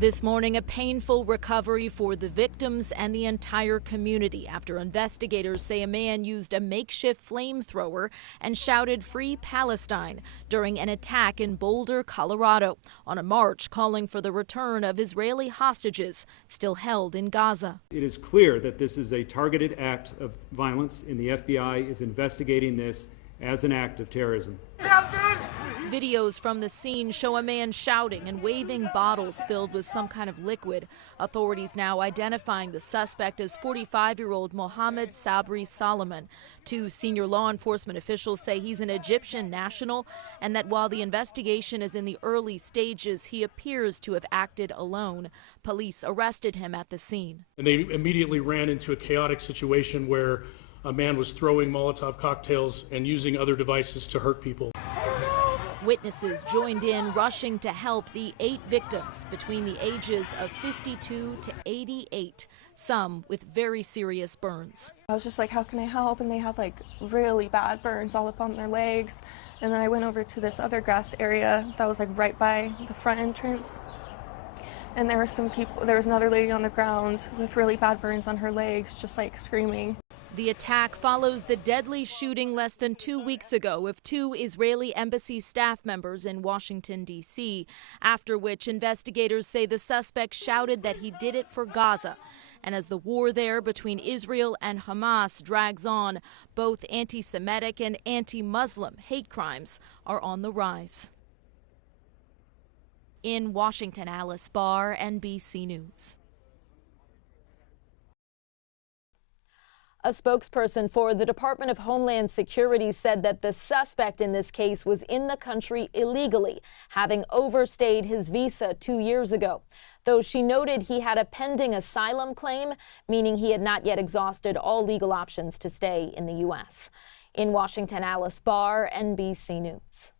This morning, a painful recovery for the victims and the entire community after investigators say a man used a makeshift flamethrower and shouted "Free Palestine" during an attack in Boulder, Colorado, on a march calling for the return of Israeli hostages still held in Gaza. It is clear that this is a targeted act of violence, and the FBI is investigating this as an act of terrorism. Videos from the scene show a man shouting and waving bottles filled with some kind of liquid. Authorities now identifying the suspect as 45-year-old Mohammed Sabri Solomon. Two senior law enforcement officials say he's an Egyptian national and that while the investigation is in the early stages, he appears to have acted alone. Police arrested him at the scene. And they immediately ran into a chaotic situation where a man was throwing Molotov cocktails and using other devices to hurt people. Witnesses joined in, rushing to help the 8 victims between the ages of 52 to 88, some with very serious burns. I was just like, how can I help? And they had like really bad burns all up on their legs. And then I went over to this other grass area that was like right by the front entrance. And there were some people, there was another lady on the ground with really bad burns on her legs, just like screaming. The attack follows the deadly shooting less than 2 weeks ago of 2 Israeli embassy staff members in Washington, D.C., after which investigators say the suspect shouted that he did it for Gaza. And as the war there between Israel and Hamas drags on, both anti-Semitic and anti-Muslim hate crimes are on the rise. In Washington, Alice Barr, NBC News. A spokesperson for the Department of Homeland Security said that the suspect in this case was in the country illegally, having overstayed his visa 2 years ago. Though she noted he had a pending asylum claim, meaning he had not yet exhausted all legal options to stay in the U.S. In Washington, Alice Barr, NBC News.